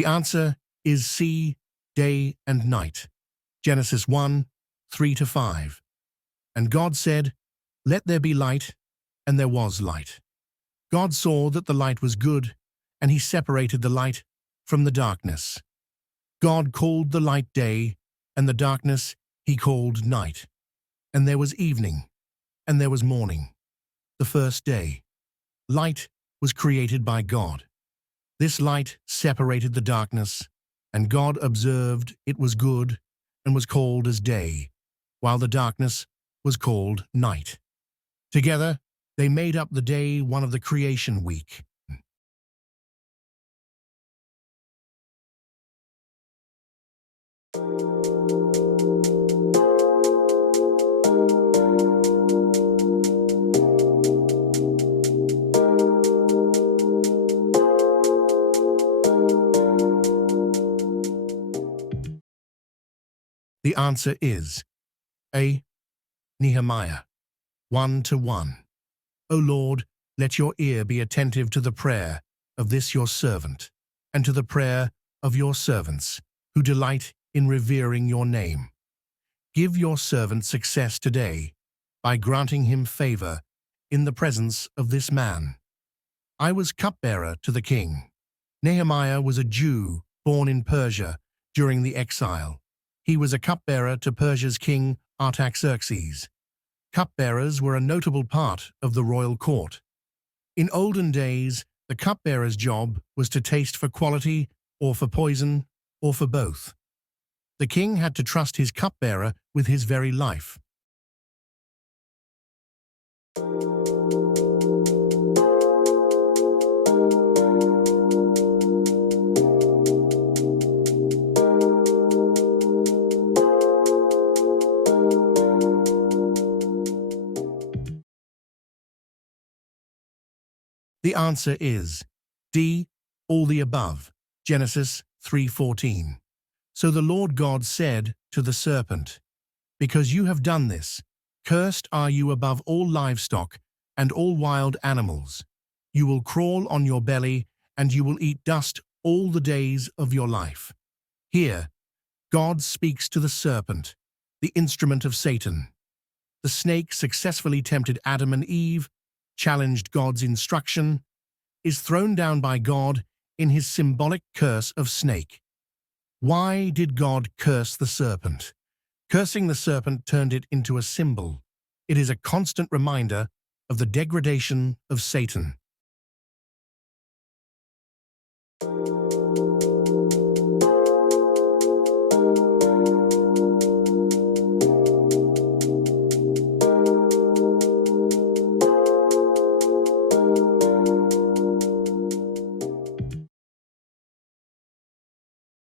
The answer is C, day and night. Genesis 1, 3-5. And God said, "Let there be light," and there was light. God saw that the light was good, and he separated the light from the darkness. God called the light day, and the darkness he called night. And there was evening, and there was morning, the first day. Light was created by God. This light separated the darkness, and God observed it was good, and was called as day, while the darkness was called night. Together, they made up the day one of the creation week. The answer is A, Nehemiah 1-1. O Lord, let your ear be attentive to the prayer of this your servant, and to the prayer of your servants, who delight in revering your name. Give your servant success today, by granting him favor in the presence of this man. I was cupbearer to the king. Nehemiah was a Jew born in Persia during the exile. He was a cupbearer to Persia's king Artaxerxes. Cupbearers were a notable part of the royal court. In olden days, the cupbearer's job was to taste for quality, or for poison, or for both. The king had to trust his cupbearer with his very life. The answer is D, all the above. Genesis 3:14. So the Lord God said to the serpent, "Because you have done this, cursed are you above all livestock and all wild animals. You will crawl on your belly, and you will eat dust all the days of your life." Here, God speaks to the serpent, the instrument of Satan. The snake successfully tempted Adam and Eve, challenged God's instruction, is thrown down by God in his symbolic curse of snake. Why did God curse the serpent? Cursing the serpent turned it into a symbol. It is a constant reminder of the degradation of Satan.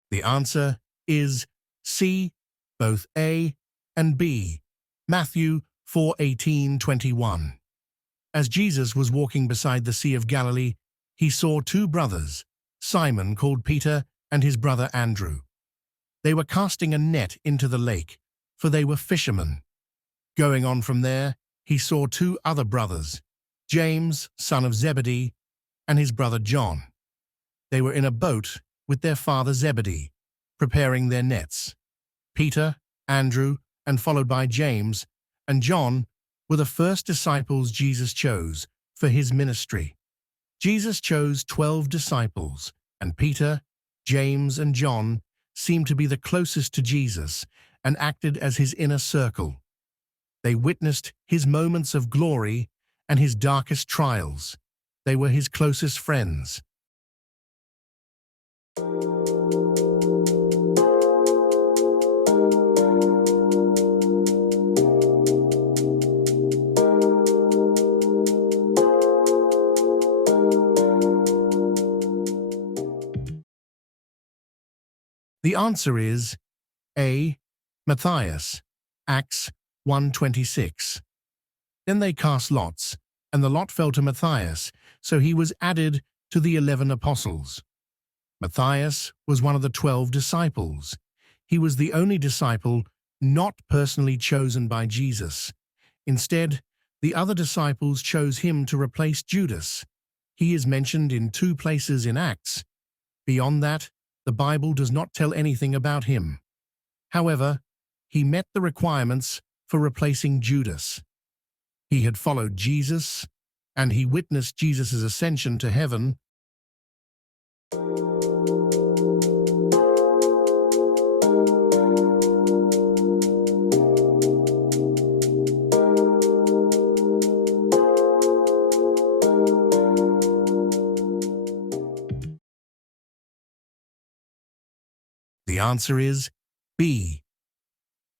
The answer is C, both A and B. Matthew 4:18-21. As Jesus was walking beside the Sea of Galilee, he saw two brothers, Simon called Peter and his brother Andrew. They were casting a net into the lake, for they were fishermen. Going on from there, he saw two other brothers, James, son of Zebedee, and his brother John. They were in a boat with their father Zebedee, preparing their nets. Peter, Andrew, and followed by James and John were the first disciples Jesus chose for his ministry. Jesus chose 12 disciples, and Peter, James, and John seemed to be the closest to Jesus and acted as his inner circle. They witnessed his moments of glory and his darkest trials. They were his closest friends. The answer is A, Matthias, Acts 1:26. Then they cast lots, and the lot fell to Matthias, so he was added to the 11 apostles. Matthias was one of the 12 disciples. He was the only disciple not personally chosen by Jesus. Instead, the other disciples chose him to replace Judas. He is mentioned in 2 places in Acts. Beyond that, the Bible does not tell anything about him. However, he met the requirements for replacing Judas. He had followed Jesus, and he witnessed Jesus' ascension to heaven. The answer is B.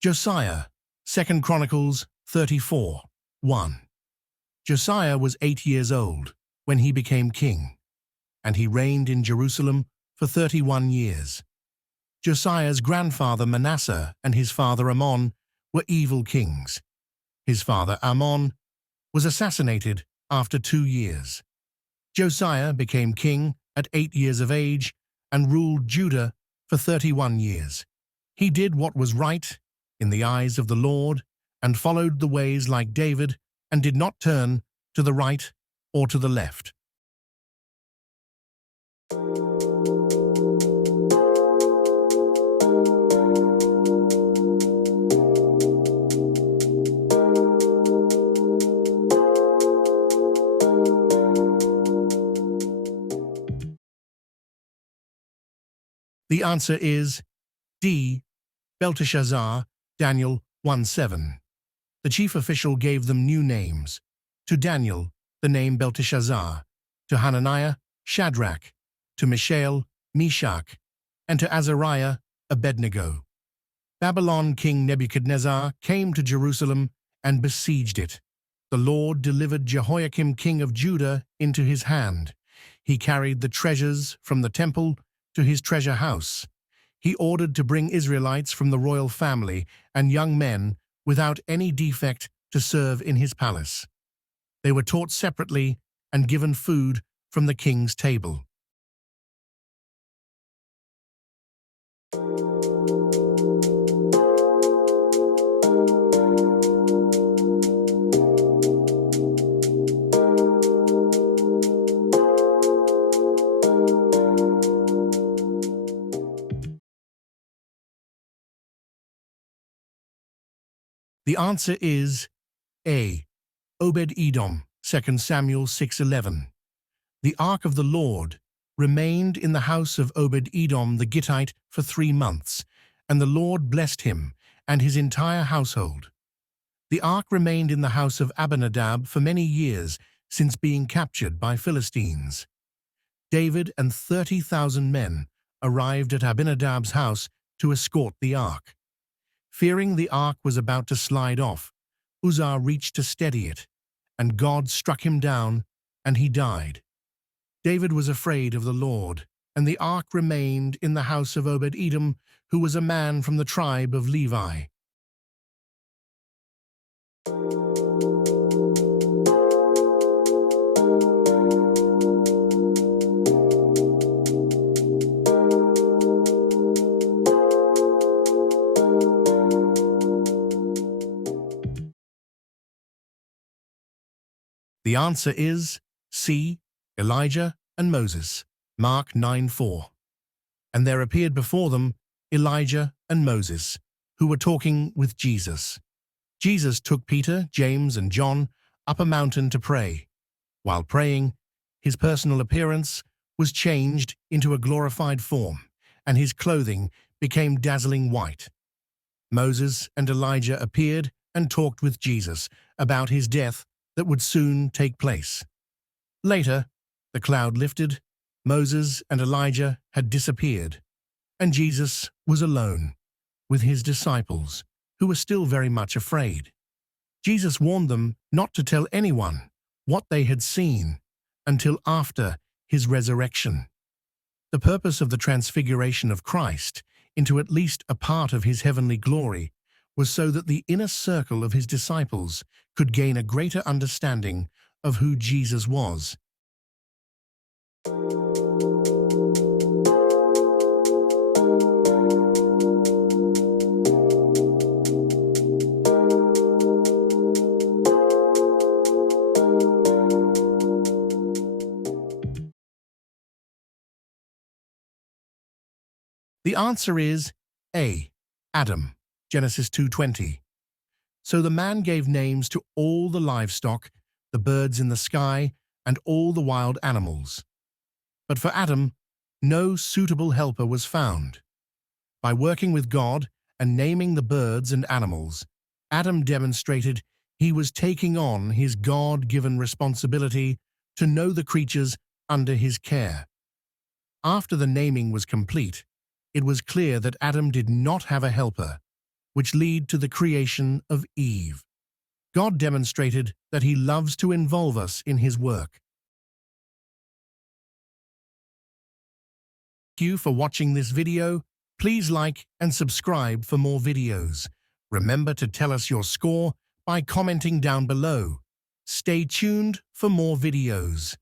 Josiah, 2 Chronicles 34:1. Josiah was 8 years old when he became king, and he reigned in Jerusalem for 31 years. Josiah's grandfather Manasseh and his father Ammon were evil kings. His father Ammon was assassinated after 2 years. Josiah became king at 8 years of age and ruled Judah for 31 years. He did what was right in the eyes of the Lord and followed the ways like David and did not turn to the right or to the left. The answer is D. Belteshazzar, Daniel 1:7. The chief official gave them new names. To Daniel, the name Belteshazzar; to Hananiah, Shadrach; to Mishael, Meshach; and to Azariah, Abednego. Babylon king Nebuchadnezzar came to Jerusalem and besieged it. The Lord delivered Jehoiakim king of Judah into his hand. He carried the treasures from the temple to his treasure house. He ordered to bring Israelites from the royal family and young men without any defect to serve in his palace. They were taught separately and given food from the king's table. The answer is A. Obed-Edom, 2 Samuel 6:11. The ark of the Lord remained in the house of Obed-Edom the Gittite for 3 months, and the Lord blessed him and his entire household. The ark remained in the house of Abinadab for many years since being captured by Philistines. David and 30,000 men arrived at Abinadab's house to escort the ark. Fearing the ark was about to slide off, Uzzah reached to steady it, and God struck him down, and he died. David was afraid of the Lord, and the ark remained in the house of Obed-Edom, who was a man from the tribe of Levi. The answer is C. Elijah and Moses, Mark 9:4. And there appeared before them Elijah and Moses, who were talking with Jesus. Jesus took Peter, James, and John up a mountain to pray. While praying, his personal appearance was changed into a glorified form, and his clothing became dazzling white. Moses and Elijah appeared and talked with Jesus about his death that would soon take place. Later, the cloud lifted, Moses and Elijah had disappeared, and Jesus was alone with his disciples, who were still very much afraid. Jesus warned them not to tell anyone what they had seen until after his resurrection. The purpose of the transfiguration of Christ into at least a part of his heavenly glory was so that the inner circle of his disciples could gain a greater understanding of who Jesus was. The answer is A. Adam, Genesis 2:20. So the man gave names to all the livestock, the birds in the sky, and all the wild animals. But for Adam, no suitable helper was found. By working with God and naming the birds and animals, Adam demonstrated he was taking on his God-given responsibility to know the creatures under his care. After the naming was complete, it was clear that Adam did not have a helper, which led to the creation of Eve. God demonstrated that he loves to involve us in his work. Thank you for watching this video. Please like and subscribe for more videos. Remember to tell us your score by commenting down below. Stay tuned for more videos.